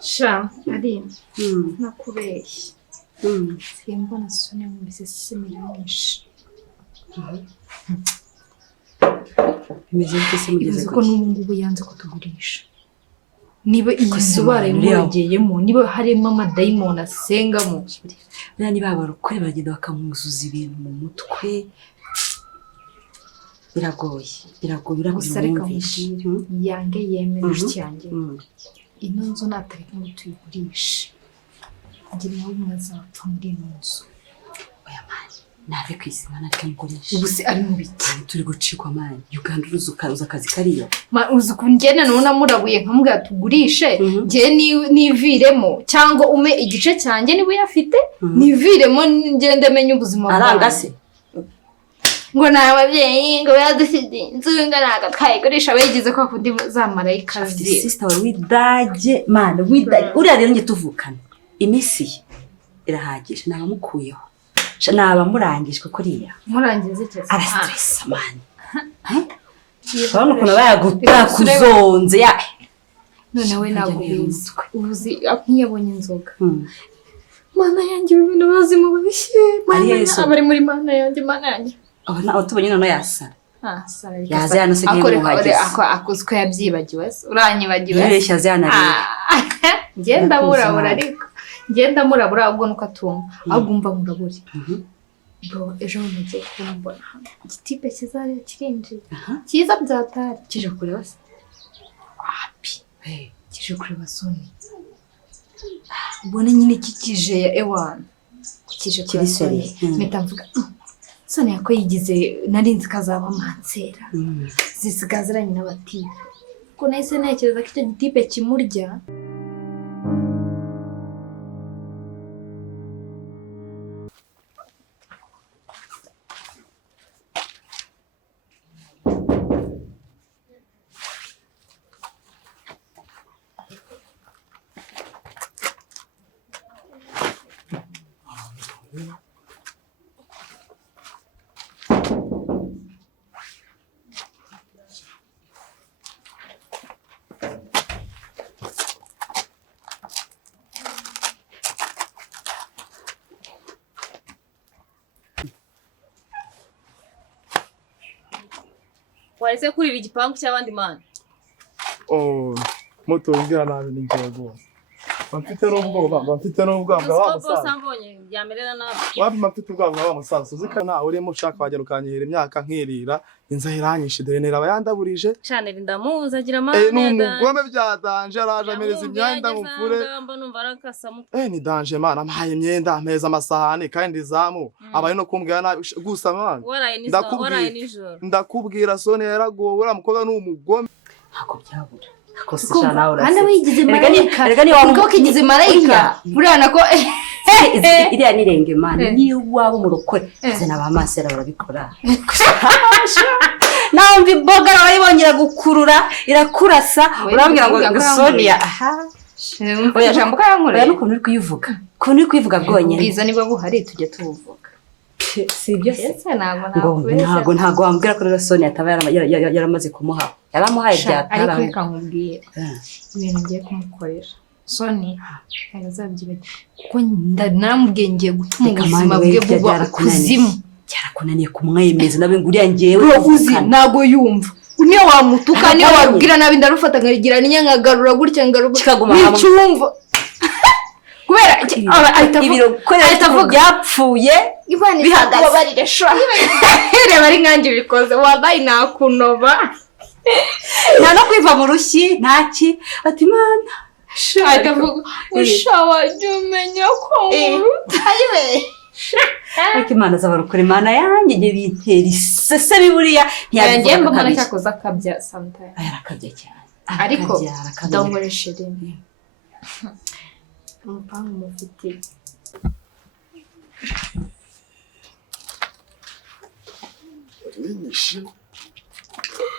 sha ari nakubeshye simbona Sonia mu misesi myinshi bimeze bite se mugeze ko n'ubu ngubu yanze kutugurisha niba iyi nzu barayimugeyemo niba harimo amadayimoni asengamo buriya niba abarokore bagenda bakamwuzuza ibintu mu mutwe biragoye gusa reka mubwire yange yemera inshuti yanjye ino nzu natareka ngo tuyigurishe ngira nawe mwazapfa muri ino nzu oya mani nave kwisima nareka mugurisha ubu se ari mu biti turi gucikwa mani Uganda uruzuka akazi kariyo uzi kungena none amurabuye nkamubwira tugurishe nge niviremo cyangwa ume igice cyanjye niba uyafite niviremo ngende menye ubuzima bwawe arangase ngo nababyeyi ngo badufite inzu nganaga twayigurisha bayigize ko kundi zamarayika zi sister wa widage man widage uriya rero nge tuvukana imisi irahagije nabamukuyeho nabamurangijwe kuriya murangize cyose ara stress man bano kuna bayagutuzonze ya none we nagubizwe ubuzi akiyabonye inzoga mana yanjye ibintu bazimo babishye mana abari muri mana yanjye abana utubonye none yasara sara yaza hano se ngiye muhageze akuzwe yabyibagiwe uranyibagiwe yeshaze hano ngenda murabura ariko ngenda murabura ubwo nuko atumva agumva muraburi bro ejo mugiye kumbona igitipe kizari kirinje kiza byatari kije kureba se api kije kureba Sonia ubona nyine kikije ya ewan kije kuri Sonia metamvuga Sonia ko yigize narinzi kazaba mansera zisigaziranye n'abatipe ko nahise ntekereza ko icyo gitipe kimurya Warese kurira igipangu cy'abandi mana. Moto ngira nabi ningiye rwose. Mfite n'ubwoba wa musaza. Mbonye byamerera nabi. Wapi mfite ubwoba wa musaza uzika nawe urimo ushaka wagera ukanyihera imyaka nkirira inzara iranyishe dore nera yandaburije. Chanel ndamuza agira amana. N'umugome byadanje araje amereza imyenda mupfure. Ngamba numva arakasamu. Ni danje mana amaye imyenda ameza amasahani kandi izamu abaye no kumbwira nabi gusa mana. Waraye nijoro. Ndakubwira Sonia yaragowe uramukobwa n'umugome. Hako byabura. Kosisha nawe kandi wigize marayika erega ni wa kigize marayika burana ko iriya nirenge mana niyo waba umurokore zena bamasera barabikora nawe mbi boga bayibongera gukurura irakurasa urambwira ngo Sonia oya jambo kankore oya nuko uri kuyivuga bwonyene biza niba buhari tujye tuvuga sibyo se ntago wambwira ko rero Sonia ataba yaramaze kumuha yaramuhaye byatara ariko reka nkubwire ibintu ngiye kumukoresha Sonia yazabyibagiwe kuko ndanamubwiye ngiye gutuma ubuzima bwe buba kuzimu cyarakunaniye kumwemeza nabe nguriya ngewe uzi nago yumva niyo wamutuka niyo wabwira nabi ndarufata ngarigira n'inyangagarura gutya ngaruka n'icyumva kubera ibiro kwera byapfuye bihagaze barire shwa reba ari nkanjye bikoze wabaye nakunoba nta no kwiva mu rushyi ntaki ati mana shadavuga ushawa jumenya ko ayiwe ariko imana zabarukora imana yanjye nge bintera isese biburiya ntiyagiye mbona cyakoza akabya sometime arakabya cyane ariko dongoreshe rimwe umupangu mufite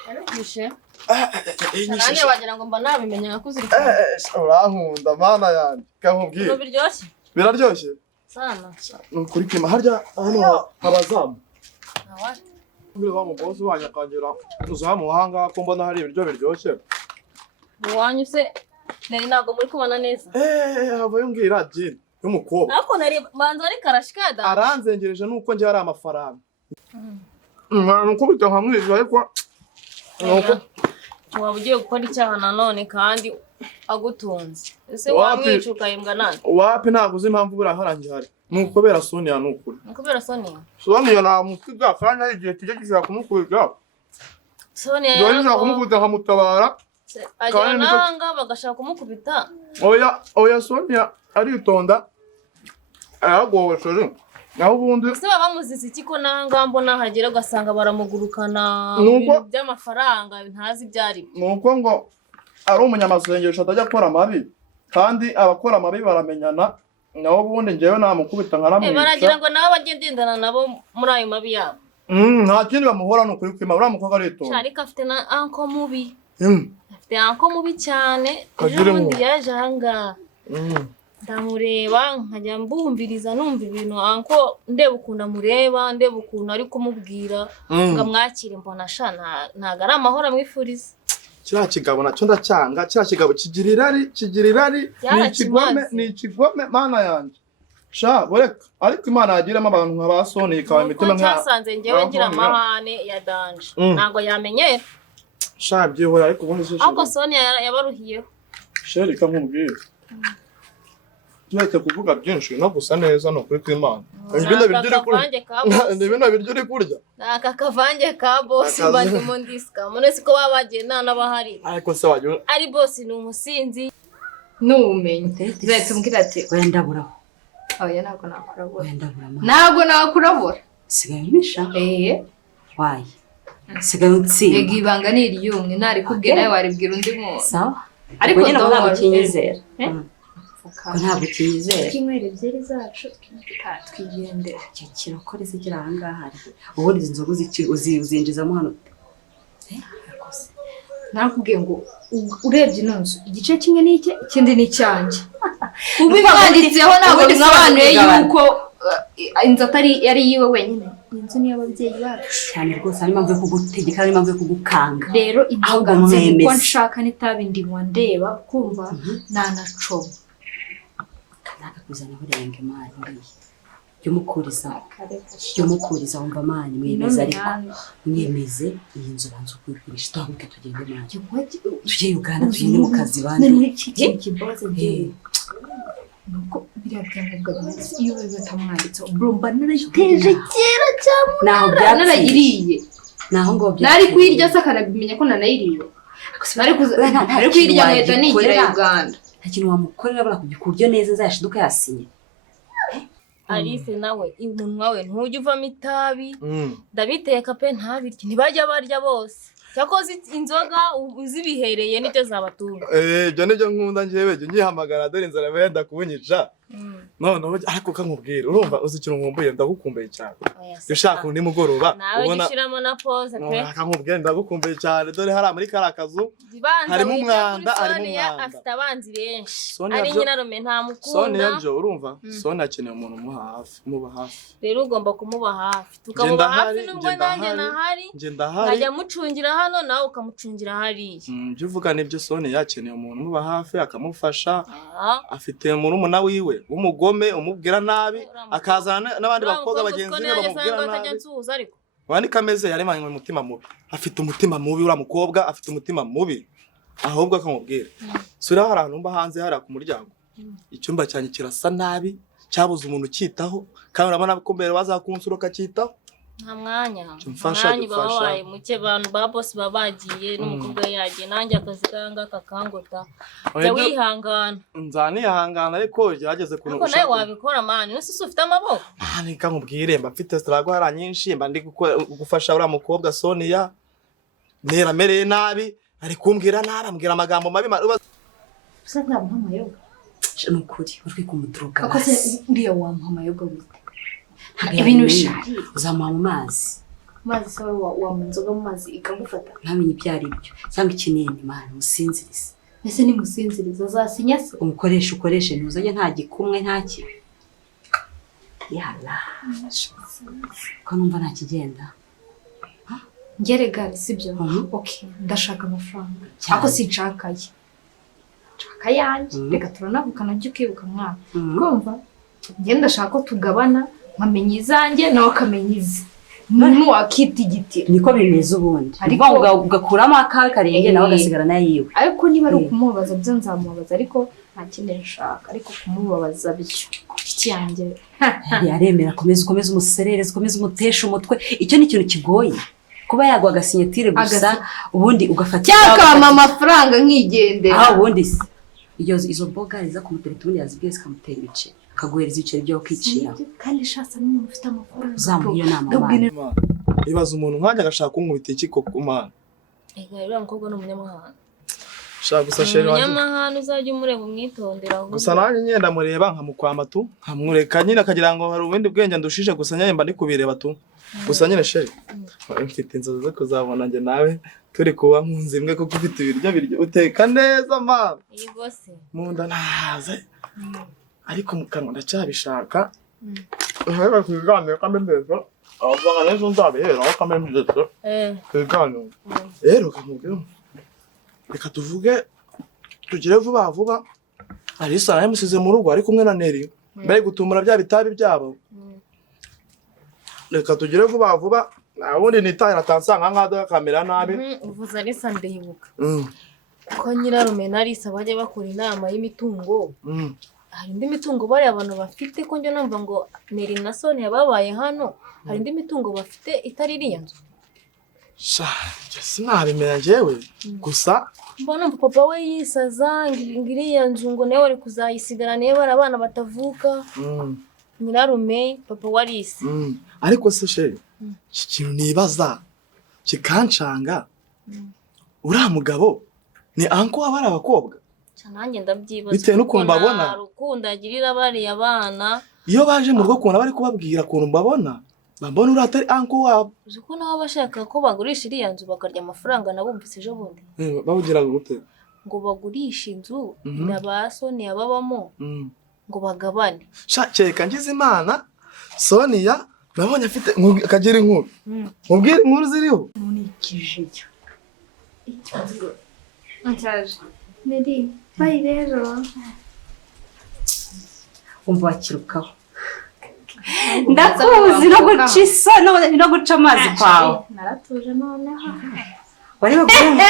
Arabishe Nani wagira ngo mba nabimenya nakuzirika urankunda mana yanjye kankubwire biryoshye biraryoshye sana kuri kima harya hano habazamu Buri wa mugozi wanya kangira uzamu hanga ko mbona hari ibiryo biryoshye Iwanyu se ntabwo muri kubona neza. Havayo mbwira Jane y'umukobwa. Ariko nari manzo ari karashikada. Aranzengereje nuko njye hari amafaranga. Nukubita nkamwiza ariko nuko waba ugiye gukora icyaha nanone kandi agutunze. Ese wamwicuka imbwa nani? Wapi ntabwo uzi impamvu buraharangiye hari. Nukubera Sonia nukuri. Nukubera Sonia. Sonia namukiga kandi ari igihe tujye gishaka kumukubita. Sonia Yari kumukubita nkamutabara. Agira nanga bagashaka kumukubita. Oya Sonia aritonda. Aragowe shori. Naho ubundi ese baba muzizi iki ko nanga mbona hagera ugasanga baramugurukana by'amafaranga ntazi byari. Nuko ngo ari umunyamasengesho atajya akora amabi kandi abakora amabi baramenyana. Naho ubundi njyewe namukubita nkaramwica. Baragira ngo nabo bagendendana nabo muri ayo mabi yabo. Nta kindi bamuhora nukuri kwima uriya mukobwa aritonda. Ariko afite na anko mubi. Afite anko mubi cyane. Ubundi yaje ahangaha. Ndamureba nkajya mbumviriza numva ibintu anko ndeba ukuntu amureba ndeba ukuntu ari kumubwira ngo amwakire mbona ntago ari amahoro amwifuriza. Kiriya kigabo nacyo ndacyanga. Kiriya kigabo kigirirari ni ikigome mana yanjye. Sha boreka ariko Imana yagiramo abantu nka basoni ikaba imitima nka cyasanze ngewe ngira amahane ya danje ntago yamenyera. Sha byihora ariko ubundi se ahubwo Sonia yabaruhiyeho. Sheri kamubwira Tureke kuvuga byinshi no gusa neza no kuri kw'Imana. Ibintu biryo uri kurya. Aka kavange ka boss bandimo ndiska. Munesi ko babagiye n'abahari. Ariko se wajyo. Ari boss ni umusinzi. Numenye. Zetse mbwira ati wenda buraho. Oya ntabwo nakurabura. Wenda burama. Ntabwo nakurabura. Sigaye misha. Wayi. Sigaye utsi. Yego ibanga ni iryumwe nari kubwira nawe waribwira undi muntu. Sawa. Ariko ntabwo kinyizera. Ko ntabwo kiyizera. Twinywere byeri zacu twigendera. Icyo kirokore zigira ahangaha ariko ubundi izi nzogo uzinjizamo hano. Nakubwiye ngo urebye ino nzu igice kimwe n'iki ikindi ni cyanjye. Ubibanditseho ntabwo mwabanuye yuko inzu atari yari yiwe wenyine. Inzu ni y'ababyeyi bacu. Cyane rwose ari impamvu yo kugutegeka ari impamvu yo kugukanga. Rero intanganze ko nshaka nitabi ndimwa ndeba kumva nanaco. Kuzana burenge mani yomukuriza wumva mani mwemeza ariko mwemeze iyi nzu banzu kwigurisha twabuke tugende mani tujye Uganda tugende mu kazi bandi kibazo ngiye nuko birabyanga bwabise iyo batamwanditse bromba narayiteje kera cyane naho byarayiriye naho ngo nari kwirya sakana bimenya ko nanayiriye nari kwirya leta nigira Uganda. Ikintu wamukorera bara kugikuryo neza zayashiduka yasinye. Alice nawe umunwa we ntujye uvamo itabi. Ndabiteka pe ntabirye ntibajya barya bose. Cyakoze inzoga uzibihereye n'icyo zabatunga. Ibyo nibyo nkunda njyewe ngihamagara dore inzara benda kubunyica. None ariko kankubwira urumva uzikira nkumbuye ndagukumbuye cyane. Ushaka undi mugoroba ubona gishiramo na pause pe. Kankubwira ndagukumbuye cyane dore hari muri karakazu. Harimo umwanda afite abanzi benshi. Ari nyina Rome nta mukunda. Sonia byo urumva Sonia akeneye umuntu muba hafi. Rero ugomba kumuba hafi. Tukamuba hafi nubwo nanjye nahari. Nkajya mucungira hano nawe ukamucungira hariya. Byo uvuga nibyo Sonia yakeneye umuntu muba hafi akamufasha. Afite murumuna wiwe umugome umubwira nabi akazana n'abandi bakobwa bagenzi be bamubwira nabi. Wani kameze yaremanywe umutima mubi. Afite umutima mubi ura mukobwa afite umutima mubi. Ahubwo akamubwira. Sura harantu mba hanze hari ku muryango. Icyumba cyanye kirasa nabi cyabuze umuntu cyitaho kandi urabona ko mbere bazakunsuroka cyitaho. Nta mwanya. Mwanya babaye muke bantu ba boss babagiye n'umukobwa yagiye nanjye akazi kanga kakangota. Ya wihangana. Nzani yahangana ariko yageze kuno gushaka. Ariko nawe wabikora mani no sisi ufite amaboko. Mani kankubwire mba mfite strago haranyinshi mba ndi gufasha ura mukobwa Sonia. Nera mereye nabi ari kumbwira nabi ambwira amagambo mabi. Usa nkamuha amayoga. Nukuri uri kumudruka. Akoze uriya wamuha amayoga gute? Ibintu bishari uzama mu mazi sawa wamunzoga mu mazi ikagufata ntamenye ibyari byo cyangwa ikinini mani musinzirize ese ni musinziriza zasinya se ukoreshe ntuzajya nta gikumwe nta ki yala ko numva nta kigenda ngerega sibyo okay ndashaka amafaranga ako sinshakaye nshaka yanjye reka turanavukana ujye ukibuka mwana kumva ngenda ndashaka ko tugabana nkamenya izanjye nawe akamenya ize umuntu wakitigitira niko bimeze ubundi ariko ugakuramo akawe karenge nawe agasigara nayo yiwe ariko niba ari ukumubabaza byo nzamubabaza ariko nta kindi nshaka ariko kumubabaza bityo iki yanjye yaremera komeza umuserereze komeza umutesha umutwe icyo ni ikintu kigoye kuba yagwa agasinyatire gusa ubundi ugafata cyakama amafaranga nkigendera aho ubundi izo boga riza kumutereta ubundi yazibwiye zikamutera ibice akaguhereza ibiceri byo kwicira kandi shasa n'umuntu ufite amafaranga uzamuhiyo nama ibaza umuntu nkajya agashaka kunkubita iki koko mana uriya mukobwa ni umunyamahanga shaka gusa sheri wanjye umunyamahanga uzajya umureba umwitondera gusa nanjye ngenda mureba nkamukwama tu nkamureka nyine akagira ngo hari ubundi bwenge ndushije gusa nyine mba ndi kubireba tu gusa nyine sheri mfite inzozi zo kuzabona njye nawe turi kuba mu nzu imwe kuko ufite ibiryo uteka neza mana yego se mu nda ntaze ariko mu kanwa ndacyabishaka ntabwo kuganira kamemeza abavanga neza nzabihera aho kamemeza kuganira rero kamubwira reka tuvuge tugire vuba Alisa yamusize mu rugo ari kumwe na Neri mbere gutumura bya bitabi byabo reka tugire vuba ubundi nitahira atansanga nk'ada kamera nabi uvuze Alisa ndehibuka ko nyirarume na Alisa bajya bakora inama y'imitungo hari indi mitungo bari abantu bafite ko njye numva ngo Neri na Sonia babaye hano hari indi mitungo bafite itari iriya nzu sha sinabimenya jewe gusa mbona papa we yisaza ngiriya nzu ngo nawe wari kuzayisigara niba ari abana batavuka nyirarume papa warisi ariko se sheri ikintu nibaza kikancanga uriya mugabo ni anko wabari abakobwa nanjye ndabyibaza bitewe n'ukuntu babona rukundo agirira bariya abana iyo baje mu rugo kuntu bari kubabwira ukuntu mbabona uri atari anko wabo uzi ko nabo bashaka ko bagurisha iriya nzu bakarya amafaranga nabumvise ejo bundi babugiraga gute ngo bagurisha inzu na ba Sonia babamo ngo bagabane shakeka ngize imana Sonia nabonye afite akagira inkuru mubwire inkuru ziriho munikije Antaje Neri bye rero umva wakirukaho ndakuzi no guca isoni no guca amazi kwawe naratuje noneho wari bagomba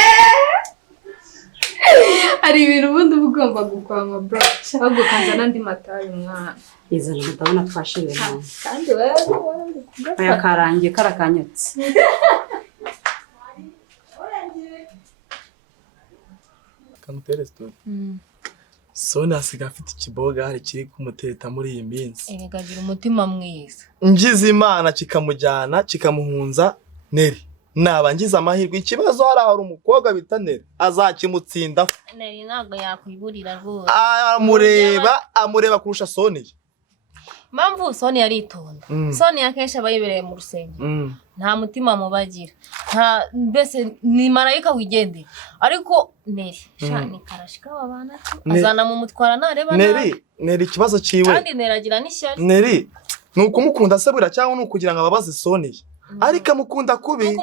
hari ibintu ubundi ugomba gukwama bro ahubwo kanza nandi matayi mwana izana mutabona twashiriwe hano kandi wewe aya karangiye karakanyutse kamutere story Sonia asiga afite ikiboga hari kiri kumuteta muri iyi minsi egagira umutima mwiza ngize imana kikamujyana kikamuhunza Neri naba ngize amahirwe ikibazo hari umukobwa bita Neri azakimutsinda Neri ntago yakwiburira rwose amureba kurusha Sonia mpamvu Sonia yaritonda Sonia kenshi aba yibereye mu rusengero nta mutima mubagira mbese ni marayika wigendera ariko Neri shani karashika babana azana mu mutwara nareba Neri ikibazo ciwe kandi Neri agira n'ishyari Neri nuko mukunda se bura cyangwa nukugira ngo ababaze Sonia ariko amukunda kubi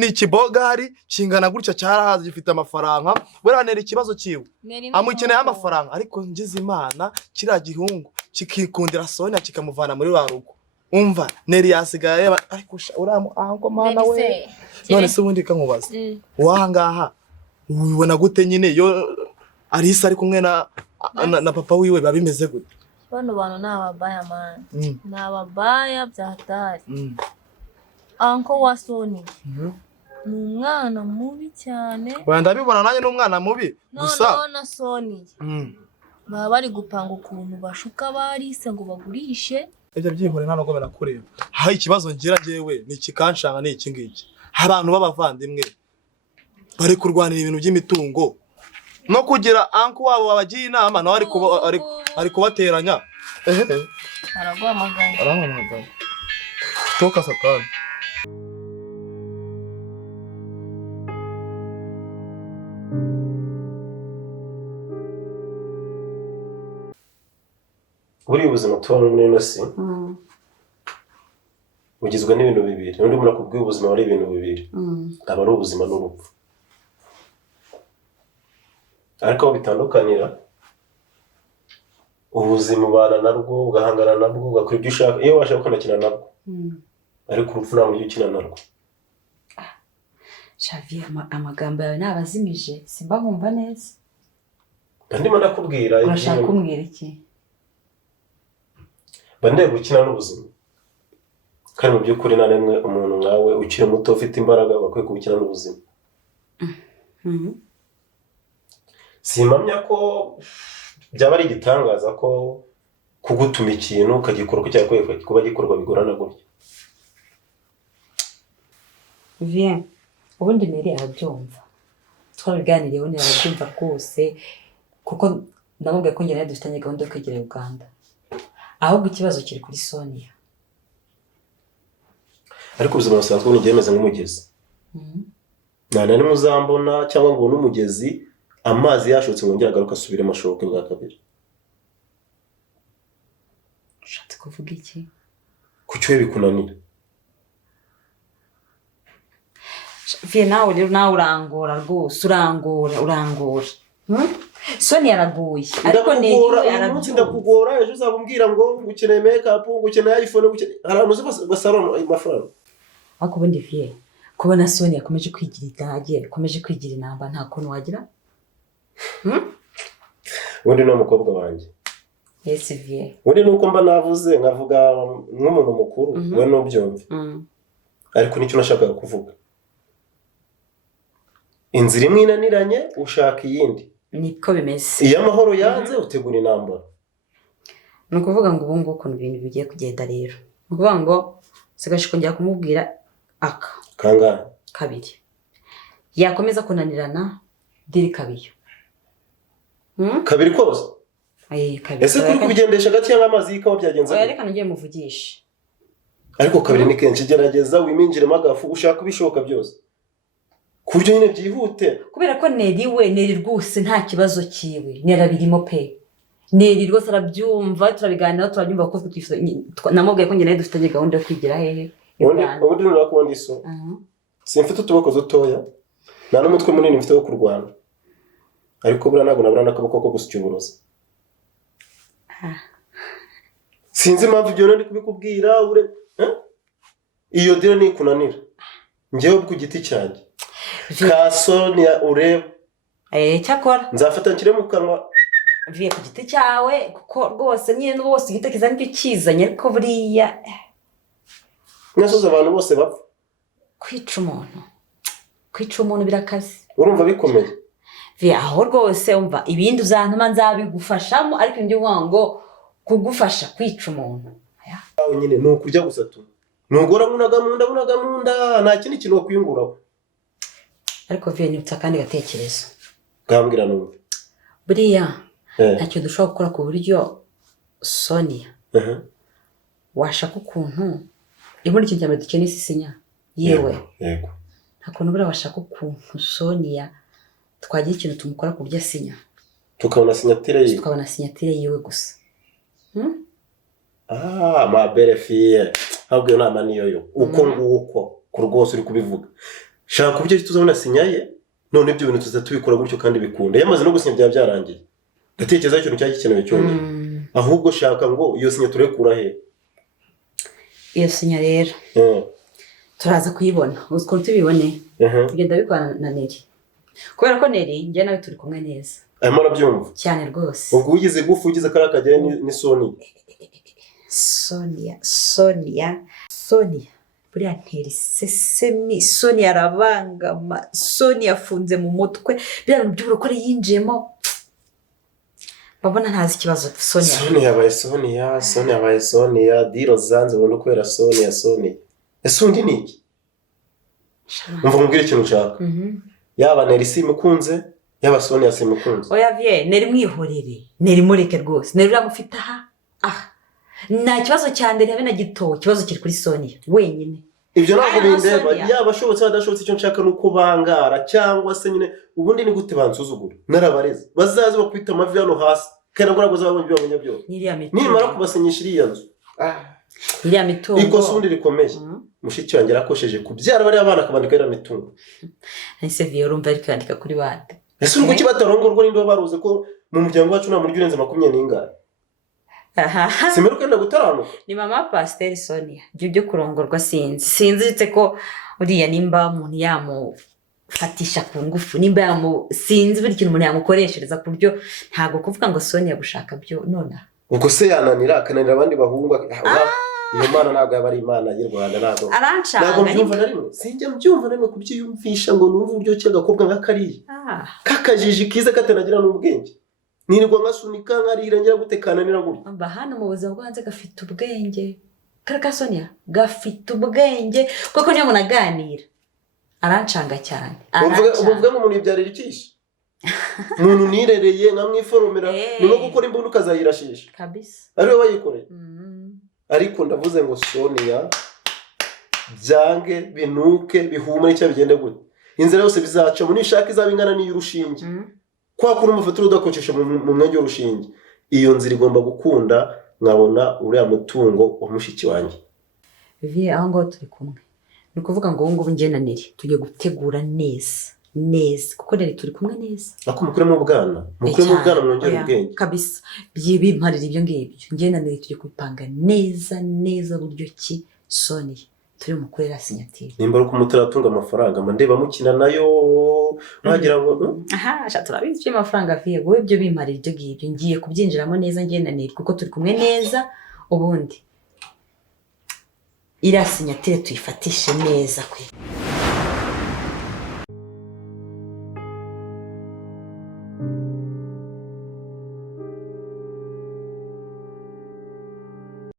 ni ikibogari kingana gutya cyarahaze gifite amafaranga bura Neri ikibazo ciwe amukeneye amafaranga ariko ngize imana kira gihungu kikikundira Sonia kikamuvana muri rugo umva Neri yasigaye ariko uramu anko mana we none se ubundi kankubaza wahangaha ubibona gute nyine yo Alisa ari kumwe na papa wiwe babimeze gute bano bantu nababaya man nababaya byatari anko wa Sonia ni umwana mubi cyane wenda bibona nanjye n'umwana mubi gusa na Sonia baba bari gupanga ukuntu bashuka barise ngo bagurishe ibyo byihore nta nubwo binakureba hayi ikibazo ngira jewe ni kikanshanga ni iki ngiki abantu b'abavandimwe bari kurwanira ibintu by'imitungo no kugira anko wabo babagiye inama nawe ari kubateranya araguhamagara toka satani buri ubuzima tubana none si bugizwe n'ibintu bibiri n'undi muntu akubwiye ubuzima ari ibintu bibiri aba ari ubuzima n'urupfu ariko aho bitandukanira ubuzima ubana narwo ugahangana nabwo ugakora ibyo ushaka iyo washaka ukanakina nabwo ariko urupfu nta buryo ukina narwo. Xavier amagambo yawe nabazimije simba nkumva neza. Ndimo ndakubwira urashaka kumbwira iki? Bande gukina n'ubuzima kandi mu by'ukuri nta nemwe umuntu nkawe ukiri muto ufite imbaraga bakwiye kubikina n'ubuzima. Simpamya ko byaba ari igitangaza ko kugutuma ikintu ukagikora uko cyakwiye kuba gikorwa bigorana gutya. Bien, ubundi Neri arabyumva. Twarabiganiriyeho Neri arabyumva rwose kuko ndamubwiye ko njye dufitanye gahunda yo kwegera Uganda. Ahubwo ikibazo kiri kuri Sonia. Ariko ubuzima busanzwe ni byemeza nk'umugezi. Nta nari muzambona cyangwa ngo n'umugezi amazi yashotse ngongera agaruka asubire amashoke bwa kabiri. Ushatse kuvuga iki? Kucyo bikunanira. Vie nawe rero nawe urangora rwose urangora. Sonia araguye ariko Neri arabyumva. Kugora ejo uzabumbwira ngo ukeneye makeup ukeneye iPhone aramuze basara amafaranga. Ako bundi Vie kubona Sonia akomeje kwigira idage akomeje kwigira inamba nta kuntu wagira. Undi no mukobwa wanjye. Yes Vie. Undi nuko mba navuze nkavuga nk'umuntu mukuru we no byumva. Ariko nicyo nashakaga kuvuga. Inzira imwe inaniranye ushaka iyindi. Niko bimeze. Iyo amahoro yanze utegura intambara. Nukuvuga ngo ubungu ukuntu ibintu bigiye kugenda rero. Nukuvuga ngo sigaje kongera kumubwira aka. Kangahe? Kabiri. Yakomeza kunanirana diri kabiyo. Kabiri kose? Kabiri. Ese kuri kubigendesha gati y'amazi y'ikawa byagenze? Oya reka ngiye muvugisha. Ariko kabiri ni kenshi gerageza wiminjiremo agafu ushaka bishoka byose. Kuryo nyine byihute. Kubera ko Neri rwose nta kibazo kiwe. Nerabirimo pe. Neri rwose arabyumva turabiganira turabyumva ko namubwiye ko njye dufitanye gahunda yo kwigira hehe. Ubundi nurakundi so. Simfite utuboko dutoya. Nta n'umutwe munini mfite wo kurwana. Ariko bura ntabwo nabura nakaboko ko gusya uburozi. Sinzi impamvu ibyo ndi kubikubwira iyo dira ni kunanira. Ngewe ku giti cyanjye. Ka Sonia ureba. Cyakora. Nzafata nshyire mu kanwa. Vie ku giti cyawe kuko rwose nyine n'ubose igitekerezo nicyo kizanye ariko buriya. Nasoza abantu bose bapfa. Kwica umuntu birakaze. Urumva bikomeye. Vie aho rwose umva ibindi uzantuma nzabigufashamo ariko njye ngo kugufasha kwica umuntu. Aho nyine no kurya gusa tu. Nugora munaga munda nta kindi kintu kwiyunguraho. Ariko Vie ni utakandi gatekerezo. Gambwira numva. Buriya ntacyo dushobora gukora ku buryo Sonia. Washaka ukuntu iburi ikintu cyane dukeneye sisinya yewe. Yego. Nta kuntu buriya washaka ukuntu Sonia twagira ikintu tumukora ku buryo asinya. Tukabona sinyatire yiwe gusa. Ma belle fille. Ahubwo yo nama niyo yo. Uko nguko ku rwose uri kubivuga. Shaka kubyo tuzabona sinyaye none ibyo bintu tuzatubikora gutyo kandi bikunde. Yamaze no gusinya bya byarangiye. Ndatekereza ikintu cyagikenewe cyonyine. Ahubwo shaka ngo iyo sinya turekura he. Iyo sinya rero. Turaza kuyibona. Uko tubibone. Tugenda bikwana na Neri. Kubera ko Neri njye nawe turi kumwe neza. Arimo arabyumva. Cyane rwose. Ubwo ugize gufu ugize karakajya ni Sonia. Buriya Nteri sesemi Sonia arabangama. Sonia afunze mu mutwe. Biriya bintu by'uburokore yinjiyemo. Babona ntazi ikibazo Sonia yabaye Sonia diro zanze ubona kwera Sonia. Ese undi ni iki? Umva mubwire ikintu ushaka. Yaba Neri simukunze yaba Sonia simukunze. Oya Vie Neri mwihorere. Neri mureke rwose. Neri uramufite aha. Nta kibazo cyane habe na gito kibazo kiri kuri Sonia wenyine. Ibyo ntabwo bindeba yaba ashobotse badashobotse icyo nshaka nuko bangara cyangwa se nyine ubundi ni gute bansuzugura narabareze bazaze bakwita amavi hano hasi kandi ngo nagoza babonye babonye byo nimara kubasinyisha iriya nzu iriya mitungo ikosa undi rikomeye mushiki wanjye yakosheje kubyara bari abana akabandika iriya mitungo ese Vie urumva ari kwandika kuri bande ese urugo kibatarongorwa n'indi baruze ko mu muryango wacu nta muryo urenze 20 Simeruka ndenda gutaranuka. Ni mama Pasteur Sonia. Byo kurongorwa sinzi ko uriya nimba umuntu yamufatisha ku ngufu nimba sinzi buri kintu umuntu yamukoreshereza ku buryo ntago kuvuga ngo Sonia gushaka byo nona. Ubwo se yananira akananira abandi bahunga. Iyo mana ntabwo yaba ari imana y'u Rwanda ntabwo. Ntabwo mbyumva na rimwe. Sinjya mbyumva rimwe kubyiyumvisha ngo numve uburyo cy'agakobwa nk'akariye. Kakajiji kiza katanagira n'ubwenge. Nirirwa nkasunika nkarira ngira gutekana niragura. Amba hano mu buzima bwanze gafite ubwenge. Karaka Sonia gafite ubwenge kuko niyo munaganira. Arancanga cyane. Uvuga ngo umuntu ibyarira ikisha. Umuntu nirereye nkamwiforomera nimo gukora imbundo kazayirashisha. Kabisa. Ari we wayikoreye. Ariko ndavuze ngo Sonia byange binuke bihumure icyo bigende gute. Inzira yose bizaca muri shaka izabingana n'iy'urushinge. Kwa kuri umufatiro udakoresha mu mwenge w'urushinge. Iyo nzira igomba gukunda nkabona uriya mutungo wa mushiki wanjye. Vie aho ngo turi kumwe. Ni kuvuga ngo ngo ngena neri tujye gutegura neza kuko neri turi kumwe neza. Ako mukure mu bwana mwongera ubwenge. Kabisa. Bimparira ibyo ngibyo. Ngena neri tujye kupanga neza buryo ki Sonia. Turi mukorera sinyatire. Nimba uko mutaratunga amafaranga mandeba mukina nayo wagira ngo sha turabizi cyo amafaranga Vie wowe byo bimparira ibyo ngibyo ngiye kubyinjiramo neza ngenda neri kuko turi kumwe neza ubundi ira sinyatire tuyifatishe neza kwe.